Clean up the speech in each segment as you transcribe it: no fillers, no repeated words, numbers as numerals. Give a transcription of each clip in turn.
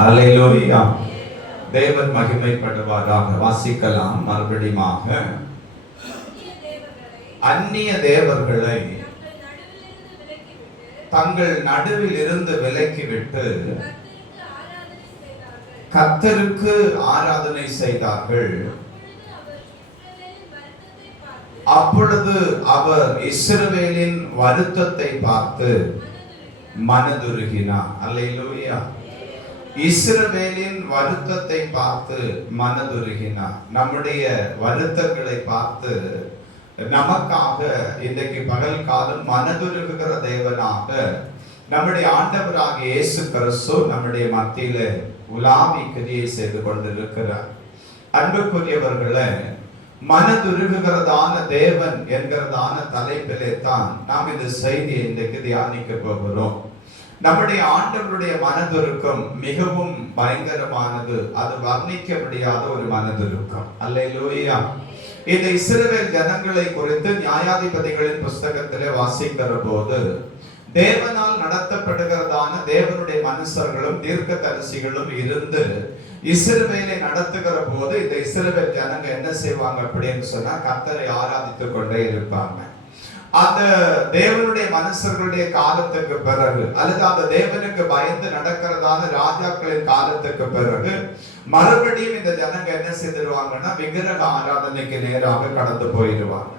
ஹல்லேலூயா. தேவன் மகிமைப்படுவாராக. வாசிக்கலாம் மறுபடியுமாக. அந்நிய தேவர்களை தங்கள் நடுவில் இருந்து விலக்கிவிட்டு கர்த்தருக்கு ஆராதனை செய்தார்கள். அப்பொழுது அவர் இஸ்ரவேலின் வருத்தத்தை பார்த்து மனதுருகினார். அல்லேலூயா. இஸ்ரவேலின் வருத்தத்தை பார்த்து மனதுருகினார். நம்முடைய வருத்தங்களை பார்த்து நமக்காக இன்றைக்கு பகல் காலம் மனதுருகுகிற தேவனாக நம்முடைய ஆண்டவராக இயேசு கிறிஸ்து நம்முடைய மத்தியில உலாவி கிரியை செய்து கொண்டிருக்கிறார். அன்புக்குரியவர்களே, மனதுருகுகிறதான தேவன் என்கிறதான தலைப்பிலே தான் நாம் இந்த செய்தியை இன்றைக்கு தியானிக்க போகிறோம். நம்முடைய ஆண்டவருடைய மனதுருக்கம் மிகவும் பயங்கரமானது. அது வர்ணிக்க முடியாத ஒரு மனதுருக்கம். அல்லேலூயா. இந்த இஸ்ரவேல் ஜனங்களை குறித்து நியாயாதிபதிகளின் புஸ்தகத்திலே வாசிக்கிற போது தேவனால் நடத்தப்படுகிறதான தேவனுடைய மனுஷர்களும் தீர்க்கதரிசிகளும் இருந்து இஸ்ரவேலை நடத்துகிற போது இந்த இஸ்ரவேல் ஜனங்க என்ன செய்வாங்க அப்படின்னு சொன்னா கர்த்தரை ஆராதித்துக் கொண்டே இருப்பாங்க. அந்த தேவனுடைய மனுஷர்களுடைய காலத்துக்கு பிறகு அல்லது அந்த தேவனுக்கு பயந்து நடக்கிறதான ராஜாக்களின் காலத்துக்கு பிறகு மறுபடியும் இந்த ஜனங்க என்ன செய்திருவாங்கன்னா விக்கிரக ஆராதனைக்கு நேராக கடந்து போயிடுவாங்க.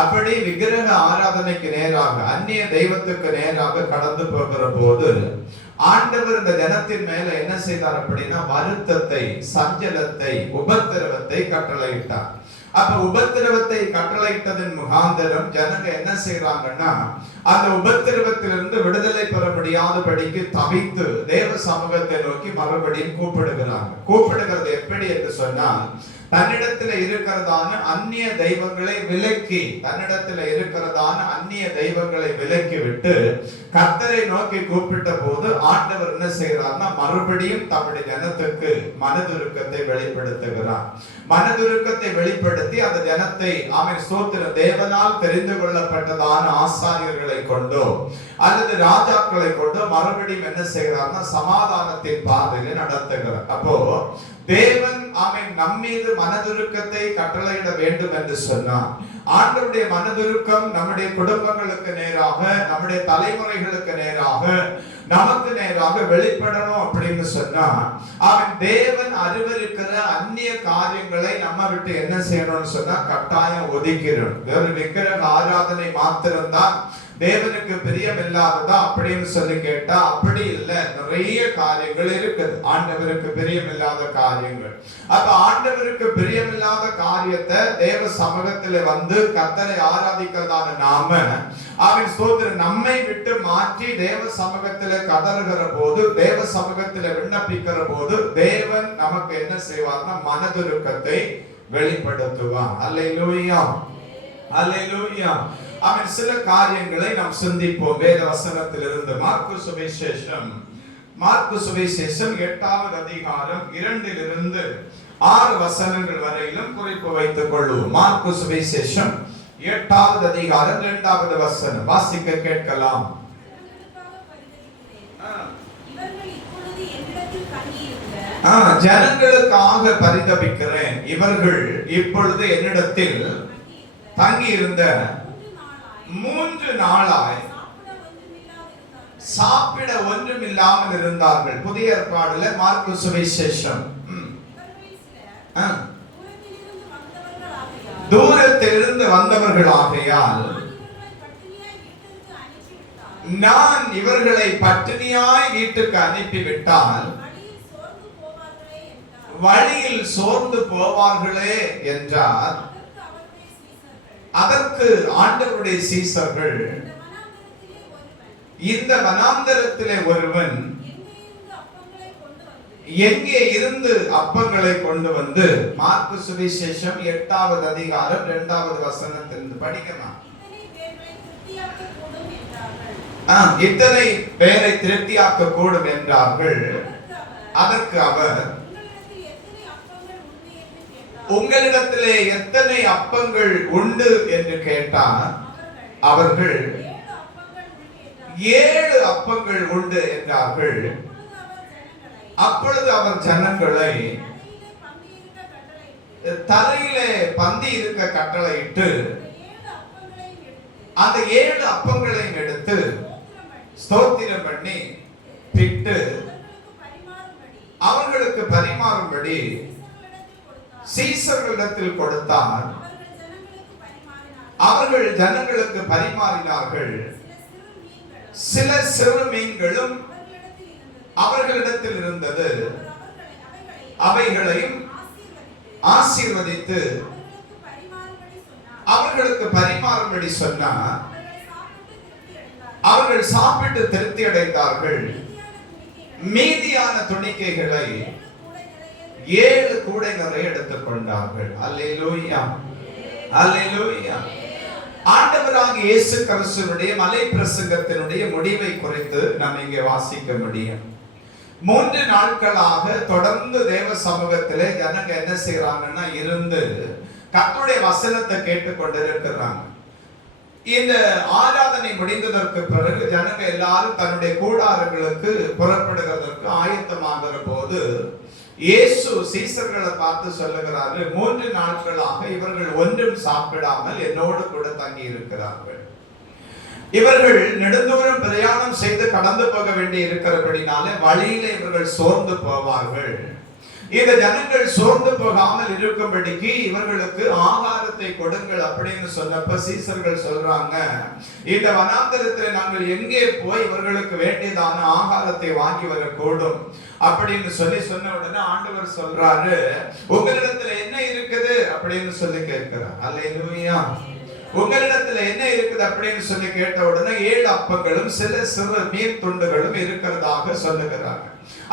அப்படி விக்கிரக ஆராதனைக்கு நேராக அந்நிய தெய்வத்துக்கு நேராக கடந்து போகிற போது ஆண்டவர் இந்த ஜனத்தின் மேல என்ன செய்தார் அப்படின்னா வருத்தத்தை, சஞ்சலத்தை, உபத்திரவத்தை கட்டளையிட்டார். அப்ப உபத்திரவத்தை கட்டளையிட்டதன் முகாந்தரம் ஜனங்க என்ன செய்யறாங்கன்னா அந்த உபத்திரவத்திலிருந்து விடுதலை பெற முடியாதபடிக்கு தவித்து தேவ சமூகத்தை நோக்கி மறுபடியும் கூப்பிடுகிறது எப்படி என்று சொன்னால் தன்னிடத்துல இருக்கிறதான அந்நிய தெய்வங்களை விலக்கி விலக்கி விட்டு கர்த்தரை நோக்கி கூப்பிட்ட போது ஆண்டவர் என்ன செய்யறார்னா மறுபடியும் தம்முடைய ஜனத்துக்கு மனதுருக்கத்தை வெளிப்படுத்துகிறார். மனதுருக்கத்தை வெளிப்படுத்தி அந்த ஜனத்தை அவன் ஸ்தோத்திர தேவனால் தெரிந்து கொள்ளப்பட்டதான ஆசாரியர்களை கொண்டோ அல்லது ராஜாக்களை கொண்டோ மறுபடியும் என்ன செய்கிறார்னா சமாதானத்தின் பாதையில நடத்துகிறார். அப்போ தேவன் அவன் நம்மீது மனதுருக்கத்தை கட்டளையிட வேண்டும் என்று சொன்னார். ஆண்டவருடைய மனதுருக்கம் நம்முடைய குடும்பங்களுக்கு நேராக, நம்முடைய தலைமுறைகளுக்கு நேராக, நமக்கு நேராக வெளிப்படணும் அப்படின்னு சொன்னா அவன் தேவன் அறிவிருக்கிற அந்நிய காரியங்களை நம்ம விட்டு என்ன செய்யணும்னு சொன்னா கட்டாயம் ஒதுக்கிறோம். வேறு விக்கிரக ஆராதனை மாத்திரம்தான் தேவனுக்கு பிரியம் இல்லாததா அப்படின்னு சொல்லி கேட்டா அப்படி இல்லை. நிறைய காரியங்கள் இருக்குது ஆண்டவருக்கு பிரியம் இல்லாத காரியங்கள். அப்ப ஆண்டவருக்கு பிரியம் இல்லாத காரியத்தை தேவ சமூகத்துல வந்து கர்த்தரை ஆராதிக்கிறதான நாம அவன் ஸ்தோத்திர நம்மை விட்டு மாற்றி தேவ சமூகத்துல கதறுகிற போது, தேவ சமூகத்துல விண்ணப்பிக்கிற போது தேவன் நமக்கு என்ன செய்வார்னா மனதுருக்கத்தை வெளிப்படுத்துவார். அல்லேலூயா, அல்லேலூயா. அவன் சில காரியங்களை நாம் சிந்திப்போம் வேத வசனத்திலிருந்து. மார்க்கு சுவிசேஷம் 8வது அதிகாரம் 2 to 6 வசனங்கள் வரையிலும் குறிப்பு வைத்துக் கொள்வோம். மார்க்கு சுவிசேஷம் 8வது அதிகாரம் 2வது வசனம் வாசிக்க கேட்கலாம். ஜனங்களுக்காக பரிதபிக்கிறேன், இவர்கள் இப்பொழுது என்னிடத்தில் தங்கி இருந்த 3 நாளாய் சாப்பிட ஒன்றுமில்லாமல் இருந்தார்கள். புதிய ஏற்பாடுல மார்க்கு சுவிசேஷம் தூரத்திலிருந்து வந்தவர்கள் ஆகையால் நான் இவர்களை பட்டினியாய் வீட்டுக்கு அனுப்பிவிட்டால் வழியில் சோர்ந்து போவார்களே என்றார். அதற்கு ஆண்டவருடைய சீசர்கள் இந்த வனாந்தரத்திலே ஒருவன் எங்கே இருந்து அப்பங்களை கொண்டு வந்து, மார்க்கு சுவிசேஷம் 8வது அதிகாரம் 2வது வசனத்திலிருந்து படிக்கலாம். இத்தனை பேரை திருப்தியாக்க கூடும் என்றார்கள். அதற்கு அவர் உங்களிடத்திலே எத்தனை அப்பங்கள் உண்டு என்று கேட்டார். அவர்கள் 7 அப்பங்கள் உண்டு என்றார்கள். அப்பொழுது அவர் ஜனங்களை தரையிலே பந்தி இருக்க கட்டளையிட்டு அந்த 7 அப்பங்களையும் எடுத்து ஸ்தோத்திரம் பண்ணி பிட்டு அவர்களுக்கு பரிமாறும்படி சீசர்களிடத்தில் கொடுத்தார். அவர்கள் ஜனங்களுக்கு பரிமாறினார்கள். சில சிறு மீன்களும் அவர்களிடத்தில் இருந்தது. அவைகளையும் ஆசீர்வதித்து அவர்களுக்கு பரிமாறும்படி சொன்னார். அவர்கள் சாப்பிட்டு திருப்தி அடைந்தார்கள். மீதியான துணிக்கைகளை 7 கூடை நிறைய எடுத்துக் கொண்டார்கள். அல்லேலூயா, அல்லேலூயா. ஆண்டவராகிய இயேசு கிறிஸ்துவினுடைய மலை பிரசங்கத்தினுடைய முடிவை குறித்து நாம் இங்கே வாசிக்க முடியும். 3 நாட்களாக தொடர்ந்து தேவ சமூகத்திலே ஜனங்க என்ன செய்யறாங்கன்னா இருந்து கர்த்தருடைய வசனத்தை கேட்டுக் கொண்டிருக்கிறாங்க. இந்த ஆராதனை முடிந்ததற்கு பிறகு ஜனங்க எல்லாரும் தன்னுடைய கூடாரங்களுக்கு புறப்படுவதற்கு ஆயத்தமாகிற போது இயேசு சீசர்களை பார்த்து சொல்லுகிறாரு, 3 நாட்களாக இவர்கள் ஒன்றும் சாப்பிடாமல் என்னோடு கூட தங்கி இருக்கிறார்கள். இவர்கள் நெடுந்தூரம் பிரயாணம் செய்து கடந்து போக வேண்டி இருக்கிறபடினாலே வழியில இவர்கள் சோர்ந்து போவார்கள். இந்த ஜனங்கள் சோர்ந்து போகாமல் இருக்கும்படிக்கு இவர்களுக்கு ஆகாரத்தை கொடுங்கள் அப்படின்னு சொன்னப்ப சீசர்கள் சொல்றாங்க, இந்த வனாந்தரத்தில் நாங்கள் எங்கே போய் இவர்களுக்கு வேண்டியதான ஆகாரத்தை வாங்கி வரக்கூடும் அப்படின்னு சொன்ன உடனே ஆண்டவர் சொல்றாரு, உங்களிடத்துல என்ன இருக்குது அப்படின்னு சொல்லி கேட்கிறார். அல்லேலூயா. உங்களிடத்துல என்ன இருக்குது அப்படின்னு சொல்லி கேட்ட உடனே 7 அப்பங்களும் சில சிறு மீன் துண்டுகளும் இருக்கிறதாக சொல்லுகிறாங்க.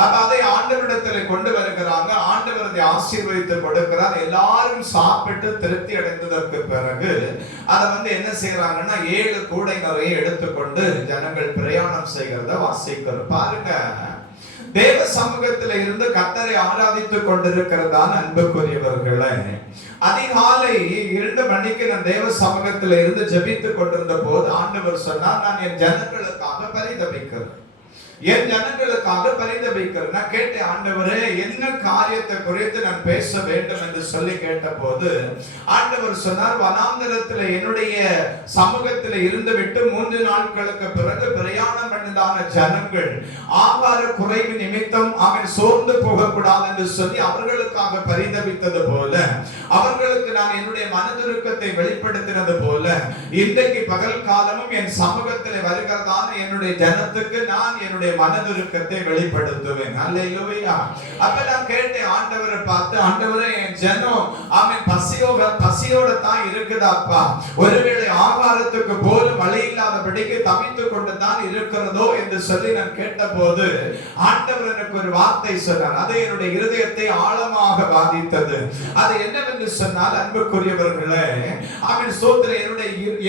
அதை ஆண்டவரிடத்துல கொண்டு வருகிறாங்க. ஆண்டவர் அதை ஆசீர்வதித்து கொடுக்கிறார். எல்லாரும் சாப்பிட்டு திருப்தி அடைந்ததற்கு பிறகு அதை என்ன செய்யறாங்கன்னா 7 கூடை நிறைய எடுத்துக்கொண்டு ஜனங்கள் பிரயாணம் செய்கிறத வாசிக்கிறோம். பாருங்க, தேவ சமூகத்தில் இருந்து கர்த்தரை ஆராதித்துக் கொண்டிருக்கிறதான அன்புக்குரியவர்களே, அதிகாலை 2 மணிக்கு நான் தேவ சமூகத்தில் இருந்து ஜெபித்துக் கொண்டிருந்த போது ஆண்டவர் சொன்னார், நான் என் ஜனங்களுக்காக பரிதபிக்கிறேன், என் ஜனங்களுக்காக பரிதபிக்கிறேன். நான் கேட்டேன், ஆண்டவரே என்ன காரியத்தை குறித்து நான் பேச வேண்டும் என்று சொல்லி கேட்ட போது ஆண்டவர் சொன்னார், வனாந்தரத்தில் என்னுடைய சமூகத்தில் இருந்து விட்டு 3 நாட்களுக்கு பிறகு பிரயாணம் பண்ணதான ஜனங்கள் ஆகார குறைவு நிமித்தம் அவன் சோர்ந்து போகக்கூடாது என்று சொல்லி அவர்களுக்காக பரிதபித்தது போல, அவர்களுக்கு நான் என்னுடைய மனதுருக்கத்தை வெளிப்படுத்தினது போல, இன்றைக்கு பகல் காலமும் என் சமூகத்தில் வருகிறதான என்னுடைய ஜனத்துக்கு நான் என்னுடைய மனதுருக்கத்தை வெளிப்படுத்துவேன். அல்லேலூயா. அப்ப நான் கேட்டேன் ஆண்டவரை பார்த்து, ஆண்டவரே என் ஜனம் அவன் பசியோட தான் இருக்குதாப்பா, ஒருவேளை ஆகாரத்துக்கு போலும் வழி இல்லாதபடிக்கு தவித்துக் கொண்டு தான் இருக்கிறதோ என்று சொல்லி நான் கேட்ட போது ஆண்டவர் எனக்கு ஒரு வார்த்தை சொன்னார். அது என்னுடைய இருதயத்தை ஆழமாக பாதித்தது. அது என்னவென்று சொன்னால், அன்புக்குரியவர்களே, அவன் சோதனை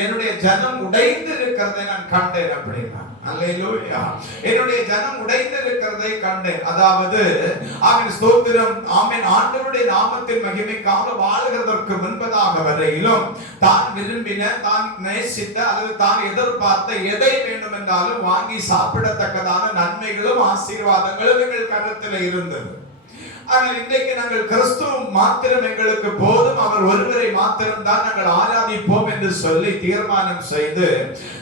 என்னுடைய ஜனம் உடைந்து இருக்கிறதை நான் கண்டேன் அப்படின்னா. அல்லேலூயா. என்னுடைய ஜனம் உடைந்து இருக்கிறதை கண்டேன். அதாவது அவன் ஸ்தோத்திரம், ஆமென், ஆண்டவருடைய நாமத்தின் மகிமைக்காக வாழ்கிறதற்கு முன்பதாக வரையிலும் தான் விரும்பின, தான் நேசித்த அல்லது தான் எதிர்பார்த்த எதை வேண்டும் என்றாலும் வாங்கி சாப்பிடத்தக்கதான நன்மைகளும் ஆசீர்வாதங்களும் எங்கள் கருத்தில் இருந்தது. ஆனால் இன்றைக்கு நாங்கள் கிறிஸ்துவ மாத்திரம் எங்களுக்கு போதும், அவர் ஒருவரை மாத்திரம் தான் நாங்கள் ஆராதிப்போம் என்று சொல்லி தீர்மானம் செய்து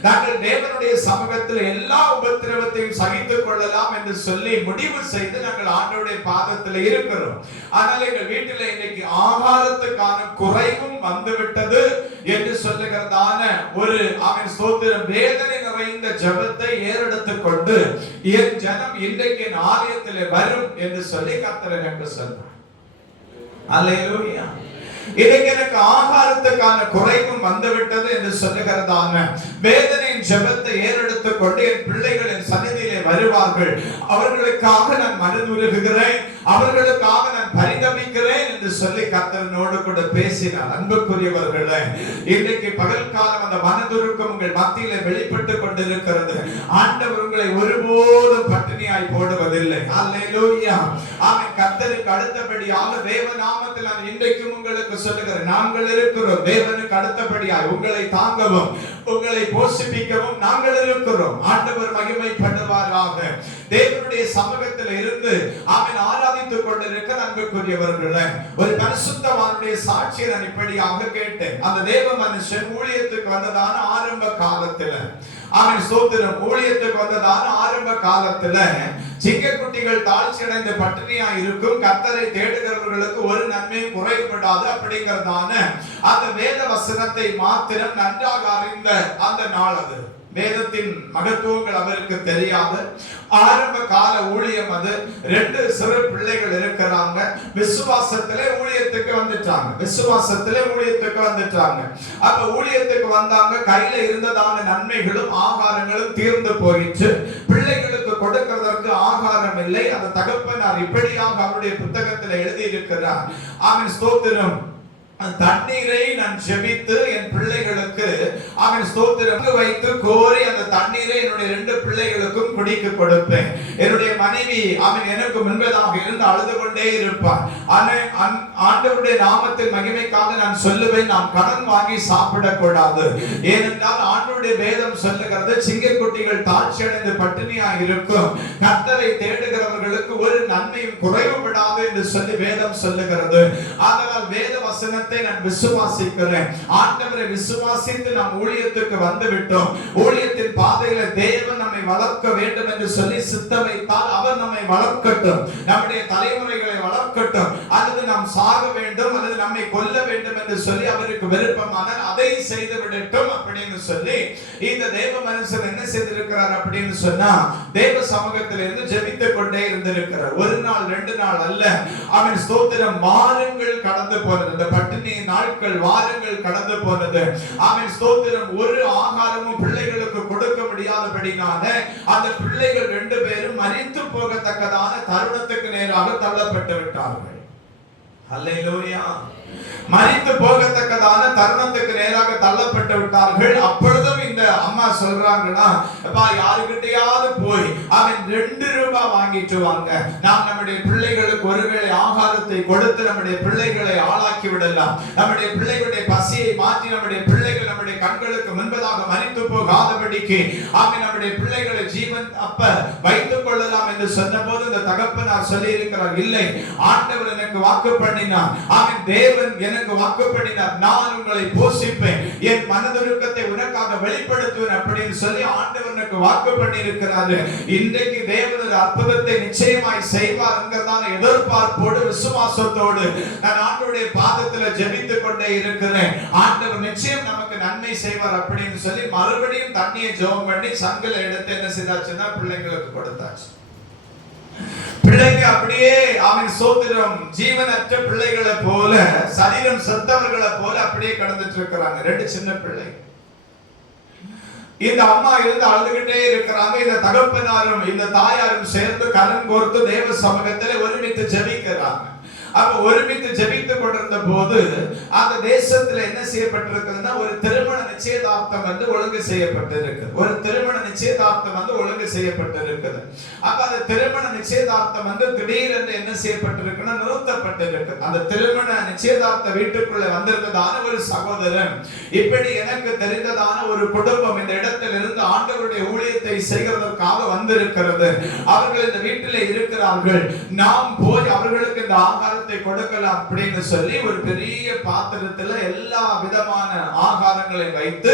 நாங்கள் தேவனுடைய சமூகத்தில் எல்லா உபத்திரவத்தையும் சகித்துக் கொள்ளலாம் என்று சொல்லி முடிவு செய்து நாங்கள் ஆண்டவருடைய பாதத்தில் இருக்கிறோம். ஆனால் எங்கள் வீட்டில் இன்னைக்கு ஆகாரத்துக்கான குறைவும் வந்துவிட்டது என்று சொல்லுகிறதான ஒரு அவன் ஸ்தோத்திரம் வேதனை நிறைந்த ஜெபத்தை ஏறெடுத்துக் கொண்டு என் ஜனம் இன்றைக்கு என் ஆலயத்தில் வரும் என்று சொல்லி கர்த்தர் எனக்கு சொன்னார். அல்லேலூயா. இன்னைக்கு எனக்கு ஆகாரத்துக்கான குறைவும் வந்துவிட்டது என்று சொல்லுகிறதான வேதனையின் ஜெபத்தை ஏறெடுத்துக் கொண்டு என் பிள்ளைகள் என் சந்நிதியிலே வருவார்கள், அவர்களுக்காக நான் மனதுருகுகிறேன், அவர்களுக்காக நான் பரிதபிக்கிறேன் என்று சொல்லி கர்த்தரோடு கூட பேசினார். அன்புக்குரியவர்களே, இன்றைக்கு பகல் காலம் அந்த மனதுருக்கம் உங்கள் மத்தியிலே வெளிப்பட்டுக் கொண்டிருக்கிறது. ஆண்டவர் உங்களை ஒருபோதும் பட்டினியாய் போடுவதில்லை. அல்லேலூயா. ஆமென். கர்த்தருக்கு அடுத்தபடியாக தேவ நாமத்தில் நான் இன்றைக்கும் உங்களுக்கு உங்களுக்கு சொல்லுகிறேன், நாங்கள் இருக்கிறோம். தேவனுக்கு அடுத்தபடியாய் உங்களை தாங்கவும் உங்களை போஷிப்பிக்கவும் நாங்கள் இருக்கிறோம். ஆண்டவர் மகிமைப்படுவாராக. தேவனுடைய சமூகத்தில் இருந்து அவன் ஆராதித்துக் கொண்டிருக்க அன்புக்குரியவர்களே, ஒரு பரிசுத்தவானுடைய சாட்சியை நான் இப்படியாக கேட்டேன். அந்த தேவ மனுஷன் ஊழியத்துக்கு வந்ததான ஆரம்ப காலத்துல, அவன் ஸ்தோத்திரம், ஊழியத்துக்கு வந்ததான ஆரம்ப காலத்துல சிங்கக்குட்டிகள் தாழ்ச்சி அடைந்து பட்டினியா இருக்கும், கர்த்தரை தேடுகிறவர்களுக்கு ஒரு நன்மையும் குறைபடாது அப்படிங்கிறதான அந்த வேத வசனத்தை மாத்திரம் நன்றாக அறிந்த அந்த நாள் அது. வேதத்தின் மகத்துவங்கள் அவருக்கு தெரியாது. ஆரம்ப கால ஊழியம் அது. 2 சிறு பிள்ளைகள் இருக்கிறாங்க. விசுவாசத்திலே ஊழியத்துக்கு வந்துட்டாங்க. அப்ப ஊழியத்துக்கு வந்தாங்க. கையில இருந்ததான நன்மைகளும் ஆகாரங்களும் தீர்ந்து போயிற்று. பிள்ளைகளுக்கு கொடுக்கிறதற்கு ஆகாரம் இல்லை. அந்த தகப்பனார் இப்படியாக அவருடைய புத்தகத்தில் எழுதி இருக்கிறார். ஆமென், ஸ்தோத்திரம். தண்ணீரை நான் ஜெபித்து என் பிள்ளைகளுக்கு அவன் ஸ்தோத்திரம் வைத்து கோரி அந்த தண்ணீரை என்னுடைய 2 பிள்ளைகளுக்கும் குடிக்க கொடுப்பேன். என்னுடைய மனைவி அவன் எனக்கு முன்பதாக இருந்து அழுது கொண்டே இருப்பார். ஆண்டவருடைய நாமத்தின் மகிமைக்காக நான் சொல்லுவேன், நாம் கடன் வாங்கி சாப்பிடக்கூடாது. ஏனென்றால் ஆண்டவருடைய வேதம் சொல்லுகிறது, சிங்கக்குட்டிகள் தாழ்ச்சி அடைந்து பட்டினியா இருக்கும், கர்த்தரை தேடுகிறவர்களுக்கு ஒரு நன்மையும் குறைவுபடாது என்று சொல்லி வேதம் சொல்லுகிறது. அதனால் வேத வசனத்தை நான் விசுவாசிக்கிறேன். ஆண்டவரை விசுவாசித்து நாம் ஊழியத்துக்கு வந்து விட்டோம். ஊழியத்தின் பாதையில தேவன் நம்மை வளர்க்க வேண்டும் என்று சொல்லி சித்தம் வைத்தால் அவர் நம்மை வளர்க்கட்டும், நம்முடைய தலைமுறைகளை வளர்க்கட்டும். அல்லது நாம் சாக வேண்டும் அல்லது நம்மை கொல்ல வேண்டும் என்று சொல்லி அவருக்கு விருப்பமானால் அதை செய்து விடட்டும் அப்படின்னு சொல்லி இந்த தேவ மனுஷன் என்ன செய்திருக்கிறார் அப்படின்னு சொன்னா, தேவ சமூகத்தில் இருந்து ஜெபித்துக் கொண்டே இருந்திருக்கிறார். 1 நாள் 2 நாள் அல்ல. அவன் ஸ்தோத்திரம், வாரங்கள் கடந்து போனது. இந்த பட்டினி நாட்கள் வாரங்கள் கடந்து போனது. ஆமென், ஸ்தோத்திரம். ஒரு ஆகாரமும் பிள்ளைகளுக்கு கொடுக்க முடியாதபடினால அந்த பிள்ளைகள் 2 பேரும் மரித்து போகத்தக்கதான தருணத்துக்கு நேராக தள்ளப்பட்டு விட்டார்கள். அல்லேலூயா. மரித்து போகத்தக்கதான தருணத்துக்கு நேராக தள்ளப்பட்டு விட்டார்கள். அப்பொழுதும் இந்த அம்மா சொல்றாங்கன்னா, அப்பா யாருக்கிட்டையாவது போய் அவன் 2 ரூபாய் வாங்கிட்டு வாங்க, நாம் நம்முடைய பிள்ளைகளுக்கு ஒருவேளை ஆகாரத்தை கொடுத்து நம்முடைய பிள்ளைகளை ஆளாக்கி விடலாம். நம்முடைய பிள்ளைகளுடைய பசியை மாற்றி நம்முடைய பிள்ளைகள் நம்முடைய கண்களுக்கு முன்பதாக மரித்து போகாதபடிக்கு அவன் நம்முடைய பிள்ளைகளை ஜீவன் அப்ப வைத்துக் கொள்ளலாம் என்று சொன்னபோது இந்த தகப்பனார் சொல்லி இருக்கிறார், இல்லை, ஆண்டவர் எனக்கு வாக்கு பண்ணினார், அவன் தேவன் எனக்கு வாக்கு பண்ணினார், நான் உங்களை போஷிப்பேன், என் மனதுருக்கத்தை உனக்காக வெளிப்படுத்துவேன் அப்படின்னு சொல்லி ஆண்டவர் எனக்கு வாக்கு பண்ணி இருக்கிறாரு. இன்றைக்கு தேவன் ஒரு அற்புதத்தை நிச்சயமாய் செய்வார் என்கிறதான எதிர்பார்ப்போடு விசுவாசத்தோடு நான் ஆண்டவருடைய பாதத்தில் ஜெபித்துக் கொண்டே இருக்கிறேன். ஆண்டவர் நிச்சயம் நமக்கு நன்மை செய்வார் அப்படின்னு சொல்லி மறுபடியும் தண்ணியை ஜெபம் பண்ணி சங்கில எடுத்து என்ன செய்தாச்சுன்னா பிள்ளைங்களுக்கு கொடுத்தாச்சு. பிள்ளைங்க அப்படியே அவன் சோத்திரம் ஜீவனற்ற பிள்ளைகளை போல, சரீரம் செத்தவர்களை போல அப்படியே கடந்துட்டு இருக்கிறாங்க. 2 சின்ன பிள்ளை. இந்த அம்மா இருந்து அழுதுகிட்டே இருக்கிறாங்க. இந்த தகப்பனாரும் இந்த தாயாரும் சேர்ந்து கரம் கோர்த்து தேவ சமூகத்தில் ஒருமித்து ஜெபிக்கிறாங்க. அப்ப ஒருமித்து ஜெபித்துக் கொண்டிருந்த போது அந்த தேசத்துல என்ன செய்யப்பட்டிருக்குதுன்னா, ஒரு திருமண நிச்சயதார்த்தம் வந்து ஒழுங்கு செய்யப்பட்டிருக்கு. அப்ப அந்த திருமண நிச்சயதார்த்தம் வந்து திடீரென்று என்ன செய்யப்பட்டிருக்குன்னா நிறுத்தப்பட்டிருக்கு. அந்த திருமண நிச்சயதார்த்த வீட்டுக்குள்ள வந்திருந்ததான ஒரு சகோதரன், இப்படி எனக்கு தெரிந்ததான ஒரு குடும்பம் இந்த இடத்தில் இருந்து ஆண்டவருடைய ஊழியத்தை செய்கிறதற்காக வந்திருக்கிறது. அவர்கள் இந்த வீட்டில் இருக்கிறார்கள், நாம் போய் அவர்களுக்கு இந்த ஆகாரத்தை கொடுக்கலாம் அப்படின்னு சொல்லி ஒரு பெரிய பாத்திரத்துல எல்லா விதமான ஆகாரங்களை வைத்து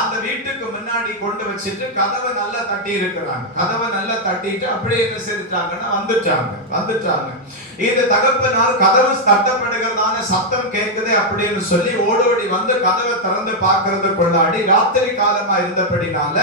அந்த வீட்டுக்கு முன்னாடி கொண்டு வச்சிட்டு கதவை நல்லா தட்டி இருக்கிறாங்க. கதவை நல்லா தட்டிட்டு அப்படியே என்ன செய்தாங்கன்னா வந்துட்டாங்க. இந்த தகப்பனார் கதவு தட்டப்படுகிறதான சத்தம் கேட்குது அப்படின்னு சொல்லி ஓடோடி வந்து கதவை திறந்து பார்க்கறது கொண்டாடி ராத்திரி காலமா இருந்தபடினால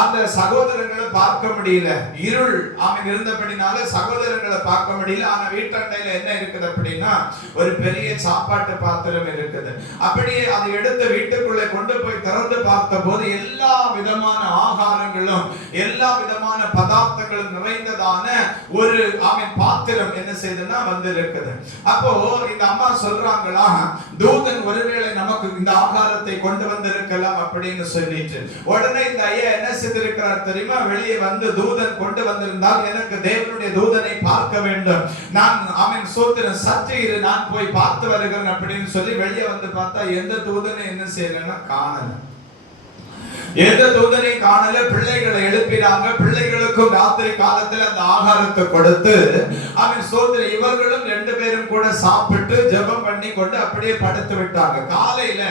அந்த சகோதரங்களை பார்க்க முடியல. இருள் அவன் இருந்தபடினால சகோதரங்களை பார்க்க முடியல. ஆனா வீட்டண்டையில என்ன இருக்குது அப்படின்னா ஒரு பெரிய சாப்பாட்டு பாத்திரம் இருக்குது. அப்படியே அதை எடுத்து வீட்டுக்குள்ளே கொண்டு போய் திறந்து பார்த்த போது எல்லா விதமான ஆகாரங்களும் எல்லா விதமான பதார்த்தங்களும் நிறைந்ததான ஒரு அவன் பாத்திரம் என்ன செய்தனா வந்து இருக்குது. அப்போ இந்த அம்மா சொல்றாங்களா, தூதன் ஒருவேளை நமக்கு இந்த ஆகாரத்தை கொண்டு வந்திருக்கலாம் அப்படின்னு சொல்லிட்டு உடனே இந்த ஐயா என்ன செய்திருக்கிறார் தெரியுமா? வெளியே வந்து தூதன் கொண்டு வந்திருந்தால் எனக்கு தேவனுடைய தூதனை பார்க்க வேண்டும், நான் அவன் சோத்திரம் சற்று இரு நான் போய் பார்த்து வருகிறேன் அப்படின்னு சொல்லி வெளியே வந்து பார்த்தா எந்த தூதனை என்ன செய்யலன்னா காணல. எந்த தூதனை காணல. பிள்ளைகளை எழுப்பினாங்க. பிள்ளைகளுக்கும் ராத்திரி காலத்துல அந்த ஆகாரத்தை கொடுத்து அவன் சோதனை இவர்களும் 2 பேரும் கூட சாப்பிட்டு ஜெபம் பண்ணி கொண்டு அப்படியே படுத்து விட்டாங்க. காலையில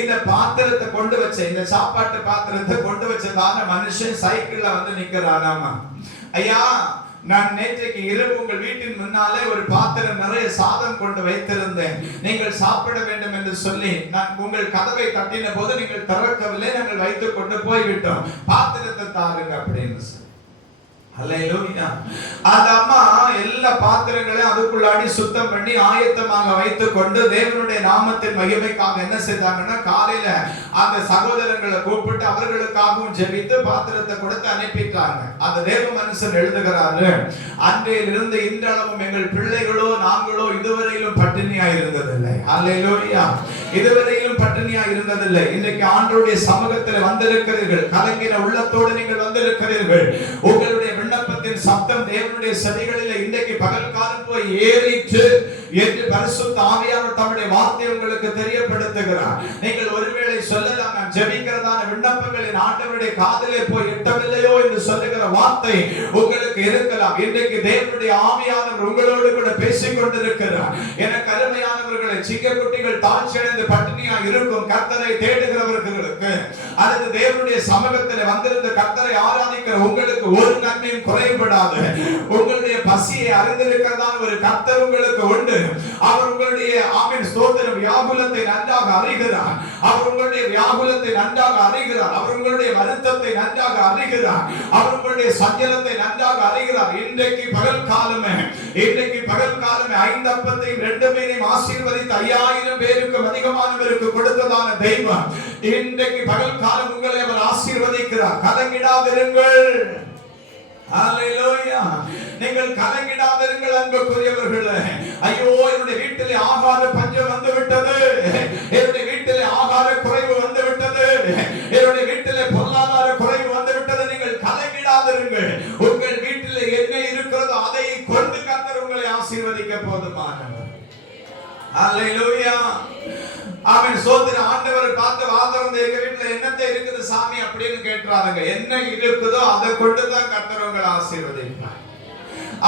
இந்த பாத்திரத்தை கொண்டு வச்ச இந்த சாப்பாட்டு பாத்திரத்தை கொண்டு வச்சதான மனுஷன் சைக்கிள்ல வந்து நிக்கிறானாமா. ஐயா, நான் நேற்றைக்கு இரவு உங்கள் வீட்டின் முன்னாலே ஒரு பாத்திரம் நிறைய சாதம் கொண்டு வைத்திருந்தேன், நீங்கள் சாப்பிட வேண்டும் என்று சொல்லி நான் உங்கள் கதவை தட்டின போது நீங்கள் திறக்கவில்லை, நாங்கள் வைத்துக் கொண்டு போய்விட்டோம், பாத்திரத்தை தாருங்க அப்படின்னு சொல்லி. அல்லேலூயா. அந்த அம்மா எல்லா பாத்திரங்களையும் அதுக்குள்ளாடி சுத்தம் பண்ணி ஆயத்தமாக வைத்துக் கொண்டு தேவனுடைய நாமத்தின் மகிமைக்காக என்ன செய்தாங்கன்னா காலையில அந்த சகோதரர்களை கூப்பிட்டு அவர்களுக்காகவும் ஜெபித்து பாத்திரத்தை கொடுத்து அனுப்பிட்டாங்க. அந்த தேவ மனுஷன் எழுதுகிறாரு, அன்றையிலிருந்து இன்றளவும் எங்கள் பிள்ளைகளோ நாங்களோ இதுவரையிலும் பட்டினியா இருந்ததில்லை. அல்லேலூயா. இதுவரையிலும் பட்டினியா இருந்ததில்லை. இன்றைக்கு ஆண்டவருடைய சமூகத்தில் வந்திருக்கிறீர்கள், கலங்கின உள்ளத்தோடு நீங்கள் வந்திருக்கிறீர்கள். உங்களுடைய விண்ணப்பத்தின் சத்தம் தேவனுடைய செவிகளில் இன்றைக்கு பகல் காலம் போய் ஏறிச்சு என்று பரிசுத்த ஆவியானவர் தம்முடைய வார்த்தை உங்களுக்கு தெரியப்படுத்துகிறார். நீங்கள் ஒருவேளை சொல்லலாம், நான் ஜெபிக்கிறதான விண்ணப்பங்களின் ஆண்டவருடைய காதிலே போய் எட்டவில்லையோ என்று சொல்லுகிற வார்த்தை உங்களுக்கு இருக்கலாம். இன்றைக்கு தேவனுடைய ஆவியானவர் உங்களோடு கூட பேசிக் கொண்டிருக்கிறார். எனக்கு அருமையானவர்களை, சிங்கக்குட்டிகள் தாழ்ச்சியடைந்து பட்டினியா இருக்கும் கர்த்தரை தேடுகிறவர்களுக்கு அல்லது தேவனுடைய சமூகத்தில் வந்திருந்த கர்த்தரை ஆராதிக்கிற உங்களுக்கு ஒரு நன்மையும் குறைபடாது. உங்களுடைய பசியை அறிந்திருக்கிறதான ஒரு கர்த்தர் உங்களுக்கு உண்டு. அவர் உங்களுடைய ஆமென் ஸ்தோத்திரம் வியாகுலத்தை நன்றாக அறிகிறார். அவர் உங்களுடைய வியாகுலத்தை நன்றாக அறிகிறார். அவர் உங்களுடைய வருத்தத்தை நன்றாக அறிகிறார். அவர் உங்களுடைய சஞ்சலத்தை நன்றாக அறிகிறார். இன்றைக்கு பகல் காலமே 5 அப்பத்தையும் 2 மீனையும் ஆசீர்வதித்து 5000 பேருக்கு அதிகமானவருக்கு கொடுத்ததான தெய்வம் இன்றைக்கு பகல் காலம் உங்களை அவர் ஆசீர்வதிக்கிறார். கலங்கிடாதிருங்கள். ஹalleluya. நீங்கள் கலங்கிடாதிருங்கள் அன்புக்குரியவர்களே. ஐயோ, என்னுடைய வீட்டிலே ஆகார பஞ்சம் வந்து விட்டது, என்னுடைய வீட்டிலே ஆகார குறைவு வந்து விட்டது, என்னுடைய வீட்டிலே பொருளாதார குறைவு வந்து விட்டது, நீங்கள் கலங்கிடாதிருங்கள். உங்கள் வீட்டிலே என்ன இருக்கிறதோ அதை கொண்டு கர்த்தர் உங்களை ஆசீர்வதிக்க போதுமானவர். ஹalleluya. ஆமென். சோதர ஆண்டவர் பார்த்து வாதம் எங்க வீட்ல என்னத்தை இருக்குது சாமி அப்படின்னு கேட்றாங்க. என்ன இருக்குதோ அதை கொண்டு தான் கர்த்தர் உங்களை ஆசீர்வதிப்பார்.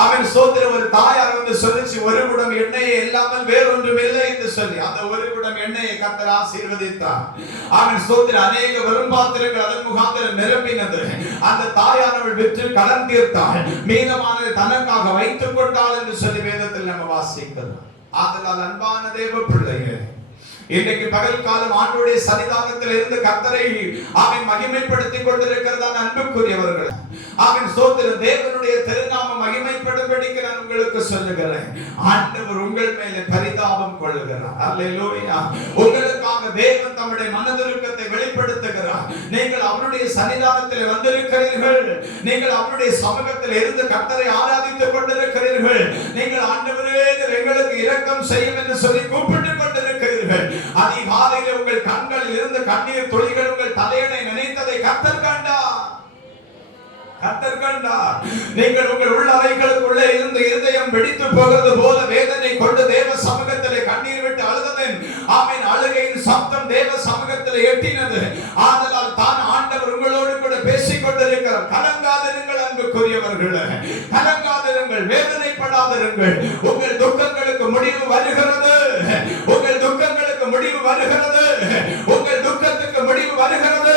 ஆமென். சோதர ஒரு தாயார் வந்து சொல்லிச்சு, ஒரு குடம் எண்ணெயை இல்லாமல் வேறொன்றும் இல்லை என்று சொல்லி அந்த ஒரு குடம் எண்ணெயை கர்த்தர் ஆசீர்வதித்தார். ஆமென். சோதர அநேக வெறும் பாத்திரங்கள் அதன் முகாந்திரம் நிரம்பினது. அந்த தாயானவள் விற்று கடன் தீர்த்தாள், மீதமானதை தனக்காக வைத்துக் கொண்டாள் என்று சொல்லி வேதத்தில் நம்ம வாசிக்கிறோம். ஆதலால் அன்பான தேவ பிள்ளையே, இன்றைக்கு பகல் காலம் ஆண்டவருடைய சன்னிதானத்தில் இருந்து கர்த்தரை ஆமென் மகிமைப்படுத்திக் கொண்டிருக்கிறதான அன்புக்குரியவர்கள், ஆமென் ஸ்தோத்திரம், தேவனுடைய திருநாமம் மகிமைப்படும்படிக்கு நான் உங்களுக்கு சொல்லுகிறேன். ஆண்டவர் உங்கள் மேலே பரிதாபம் கொள்ளுகிறார். அல்லேலூயா. உங்களுக்காக தேவன் தம்முடைய மனதுருக்கத்தை வெளிப்படுத்துகிறார். நீங்கள் அவருடைய சன்னிதானத்தில் வந்திருக்கிறீர்கள். நீங்கள் அவருடைய சமூகத்தில் இருந்து கர்த்தரை ஆராதித்துக் கொண்டிருக்கிறீர்கள். நீங்கள் ஆண்டவரே எங்களுக்கு இரக்கம் செய்யும் என்று சொல்லி கூப்பிட்டுக் கொண்டிருக்கிறீர்கள். அதிகாலையில் உங்கள் கண்களில் இருந்து கண்ணீர் துளிகள் உங்கள் தலையணை நினைத்ததை கர்த்தர் கண்டார். நீங்கள் உங்கள் உள்ள அறைகளுக்குள்ளே இருந்து இருதயம் வெடித்து போகிறது போல வேதனை கொண்டு தேவ சமூகத்திலே கண்ணீர் விட்டு அழுதேன். ஆமென். அழுகையின் சத்தம் தேவ சமூகத்திலே எட்டினது. ஆதலால் தான் ஆண்டவர் உங்களோடு கூட பேசிக் கொண்டிருக்கிறார். கலங்காதிருங்கள் அன்புக்குரியவர்களே, கலங்காதிருங்கள், வேதனைப்படாதிருங்கள். உங்கள் துக்கங்களுக்கு முடிவு வருகிறது. உங்கள் துக்கங்களுக்கு முடிவு வருகிறது. உங்கள் துக்கத்துக்கு முடிவு வருகிறது.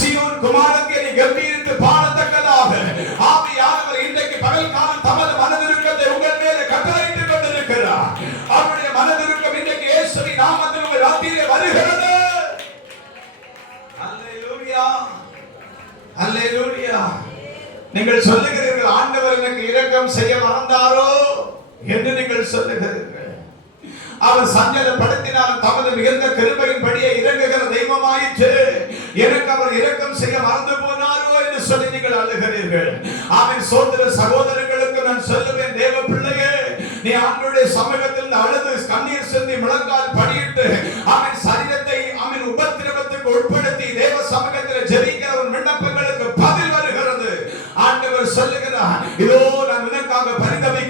சீயோன் குமாரத்தியை நீ கம்பீரித்து பாடத்தக்கதாக ஆவியானவர் இன்றைக்கு பகல் காலம் தமது மனதிருக்கத்தை உங்கள் மேலே கட்டளையிட்டுக் கொண்டிருக்கிறார். அவருடைய மனதிருக்கம் இன்றைக்கு இயேசுவின் நாமத்தில் உங்கள் ராத்திரியிலே வருகிறது. அல்லேலூயா. அல்லேலூயா. நீங்கள் சொல்லுகிறீர்கள், ஆண்டவர் எனக்கு இரக்கம் செய்ய மறந்தாரோ என்று நீங்கள் சொல்லுகிறீர்கள். அவர் சஞ்சலப்படுத்தினாலும் தமது மிகுந்த கிருபையின் படியே இறங்குகிற தெய்வமாயிற்று, எனக்கு அவர் இரக்கம் செய்ய மறந்து போனாரோ என்று சொல்லி நீங்கள் அழுகிறீர்கள். ஆமென். சோதர சகோதரர்களுக்கு நான் சொல்லுவேன், தேவ பிள்ளையே, நீ ஆண்டவருடைய சமூகத்தில் அழுது கண்ணீர் சிந்தி முழங்கால் படியிட்டு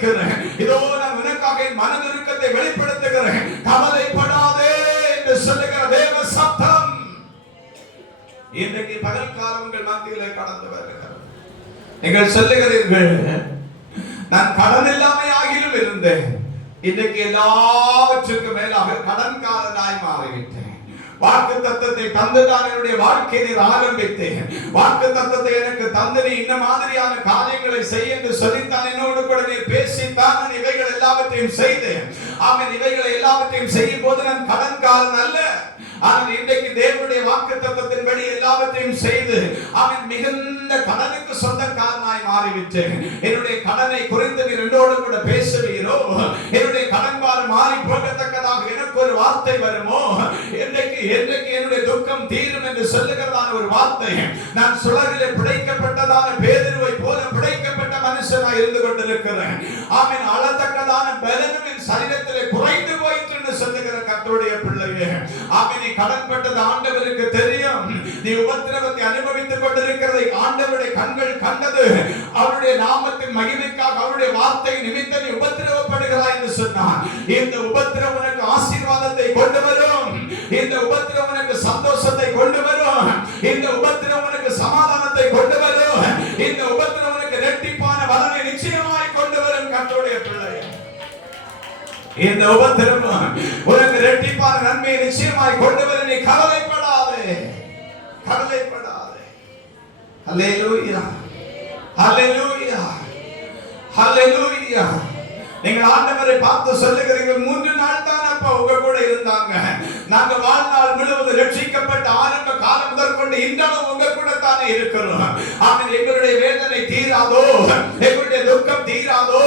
ஆசீர்வதிக்கிறேன். இதோ நான் உனக்காக என் மனதுருக்கத்தை வெளிப்படுத்துகிறேன், கவலைப்படாதே என்று சொல்லுகிற தேவ சத்தம் இன்றைக்கு பகல் காலங்கள் மத்தியிலே கடந்து வருகிறது. நீங்கள் சொல்லுகிறீர்கள், நான் கடன் இல்லாமல் ஆகிலும் இருந்தேன், இன்றைக்கு எல்லாவற்றுக்கும் மேலாக கடன்காரனாய் மாறிவிட்டேன். வாக்கு தத்தத்தை தந்துதான் என்னுடைய வாழ்க்கையை ஆரம்பித்தேன். வாக்கு தத்தத்தை எனக்கு தந்து நீ இந்த மாதிரியான காரியங்களை செய்ய என்று சொல்லித்தான் என்னோடு கூட நீ பேசித்தான் நான் இவைகள் எல்லாவற்றையும் செய்தேன். ஆமென். இவைகளை எல்லாவற்றையும் செய்யும் போது நான் கடன்காரன் அல்ல. ஆனால் இன்றைக்கு தேவனுடைய வாக்கு தத்தத்தின்படி எல்லாவற்றையும் செய்து அவன் மிகுந்த கடனுக்கு சொந்தக்காரனாய் மாறிவிட்டேன். என்னுடைய கடனை குறித்து நீ என்னோடு கூட பேசுவீரோ? என்னுடைய கடன் பாரம் மாறி போகத்தக்கதாக எனக்கு ஒரு வார்த்தை வருமோ? என்றைக்கு என்னுடைய துக்கம் தீரும் என்று சொல்லுகிறதான ஒரு வார்த்தை. நான் சுழலிலே பிழைக்கப்பட்டதான பேதுருவை போல பிழைக்கப்பட்ட மனுஷனாய் இருந்து கொண்டிருக்கிறேன். ஆமென். அளத்தக்கதான பலனும் என் சரீரத்திலே குறைந்து போயிற்று என்று சொல்லுகிற கர்த்தருடைய பிள்ளையே, ஆமென். நீ கடன்பட்டது ஆண்டவருக்கு தெரியும். நீ உபத்திரவத்தை அனுபவித்துக் கொண்டிருக்கிறதை ஆண்டவருடைய கண்கள் கண்டது. அவருடைய நாமத்தின் மகிமைக்காக அவருடைய வார்த்தை நிமித்த நீ உபத்திரவப்படுகிறாய் என்று சொன்னார். இந்த உபத்திரவம் உனக்கு ஆசீர்வாதத்தை கொண்டு வரும். இந்த உபத்திரவம் உனக்கு சந்தோஷத்தை கொண்டு வரும். இந்த உபத்திரவம் உனக்கு சமாதானத்தை கொண்டு வரும். இந்த உபத்திரவம் உனக்கு இரட்டிப்பான பலனை நிச்சயமாய் கொண்டு வரும். கர்த்தருடைய பிள்ளையே, இந்த உபத்திரவம் உனக்கு இரட்டிப்பான நன்மையை நிச்சயமாய் கொண்டு வரும். நீ கவலைப்படாதே, கவலைப்படாதே. ஹல்லேலூயா, ஹல்லேலூயா, ஹல்லேலூயா. நீங்கள் ஆண்டவரை பார்த்து சொல்லுகிறீர்கள், 3 நாள் தான் அப்பா உங்க கூட இருந்தாங்க. நாங்க வாழ்நாள் முழுவதும் ரட்சிக்கப்பட்ட ஆரம்ப காலம் முதற்கொண்டு இன்றளவும் உங்க கூட தானே இருக்கிறோம். ஆமென். எங்களுடைய வேதனை தீராதோ, எங்களுடைய துக்கம் தீராதோ,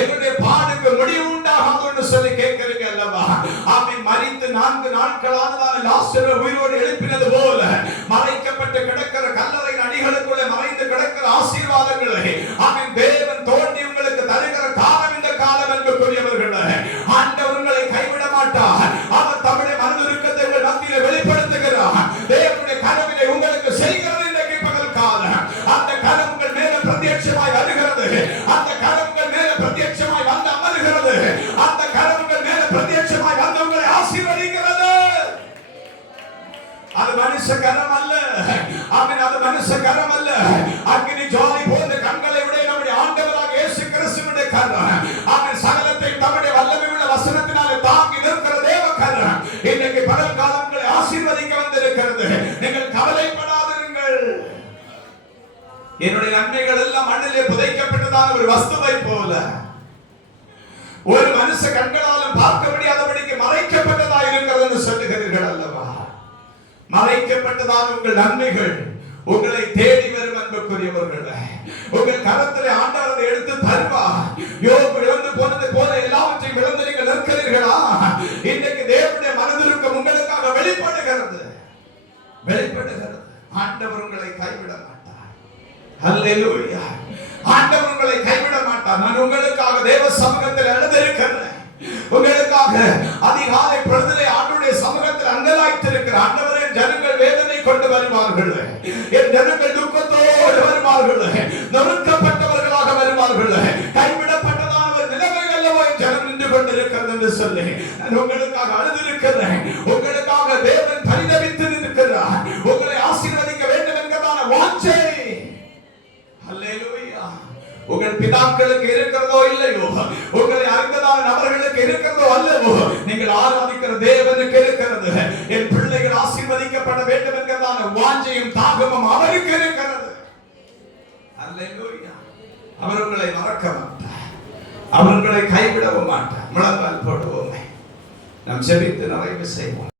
எங்களுடைய பாடுக்கு முடிவு உண்டாகாதோ என்று சொல்லி கேட்கிறீங்க அல்லவா? ஆமென். மரித்து 4 நாட்களானதான லாசரு உயிரோடு எழுப்பினது போல மறைக்கப்பட்டு கிடக்கிற கல்லறையின் அடிகளுக்குள்ளே மறைந்து கிடக்கிற ஆசீர்வாதங்களை ஆமென் தேவன் தோண்டி உங்களுக்கு தருகிற காலம் இந்த காலம் என்பதற்குரியவர்களே, ஆண்டவர் உங்களை கைவிட மாட்டார். அவர் தம்முடைய மனதுருக்கத்தை உங்கள் மத்தியில் வெளிப்படுத்துகிறார். தேவனுடைய கனவிலே உங்களுக்கு செய்கிறது இன்றைக்கு பகல் காலம். அந்த கனவு உங்கள் மேல பிரத்யட்சமாய் வருகிறது. அந்த கனவு உங்கள் மேல பிரத்யட்சமாய் வந்து அமர்கிறது. அந்த கனவு உங்கள் மேல பிரத்யட்சமாய் வந்து உங்களை ஆசீர்வதிக்கிறது. அது மனுஷ கரம் அல்ல. ஆமென். அது மனுஷ கரம் அல்ல. அக்கினி ஜுவாலை போன்ற கண்களை உடைய நம்முடைய ஆண்டவராக இயேசு கிறிஸ்துவினுடைய கரம். ஆமென். சகலத்தை தம்முடைய வல்லமை உள்ள வசனத்தினாலே தாங்கி நிற்கிற தேவ கரம் இன்றைக்கு பகல் காலங்களை ஆசீர்வதிக்க வந்திருக்கிறது. நீங்கள் கவலைப்படாதிருங்கள். என்னுடைய நன்மைகள் எல்லாம் மண்ணிலே புதைக்கப்பட்டதான ஒரு வஸ்துவை போல ஒரு மனுஷ கண்களாலும் பார்க்க முடியாதபடிக்கு மறைக்கப்பட்டதாக இருக்கிறது என்று சொல்லுகிறீர்கள் அல்லவா? மறைக்கப்பட்டதான உங்கள் நன்மைகள் உங்களை தேடி வரும் அன்புக்குரியவர்களே. உங்கள் கரத்திலே ஆண்டவர் அதை எடுத்து தருவார். யோபு இழந்து போனது போல எல்லாவற்றையும் இழந்து நீங்கள் நிற்கிறீர்களா? இன்றைக்கு தேவனுடைய மனதிருக்கம் உங்களுக்காக வெளிப்படுகிறது. ஆண்டவர் உங்களை கைவிட மாட்டார். ஹல்லேலூயா. ஆண்டவர் உங்களை கைவிட மாட்டார். நான் உங்களுக்காக தேவ சமூகத்தில் எழுந்திருக்கிறேன். உங்களுக்காக அதிகாலை பொழுதிலே ஆண்டவருடைய சமூகத்தில் அங்கலாய்த்திருக்கிற ஆண்டவரே, ஜனங்கள் வேதனை கொண்டு வருவார்கள், என் ஜனங்கள் துக்கத்தோடு வருவார்கள், நொறுக்கப்பட்டவர்களாக வருவார்கள், கைவிடப்பட்டதான ஒரு நிலைமை அல்லவோ ஜனம் நின்று கொண்டிருக்கிறது என்று சொல்லி நான் உங்களுக்காக அழுதிருக்கிறேன். உங்களுக்காக தேவன் பரிதவித்து நிற்கிறார். உங்களை ஆசீர்வதிக்க வேண்டும் என்கிறதான வாஞ்சை. ஹல்லேலூயா. உங்கள் பிதாக்களுக்கு இருக்கிறதோ இல்லையோ, உங்களை அறிந்ததான நபர்களுக்கு இருக்கிறதோ அல்லவோ, நீங்கள் ஆராதிக்கிற தேவனுக்கு இருக்கிறது. என் பிள்ளைகள் ஆசீர்வதிக்கப்பட வேண்டும் என்கிறதான வாஞ்சையும் தாகமும் அவருக்கு இருக்கிறது. அல்லேலூயா. அவர் உங்களை மறக்க மாட்டார். அவர் உங்களை கைவிடவும் மாட்டார். முழங்கால் போடுவோமே, நாம் ஜெபித்து நிறைவு செய்வோம்.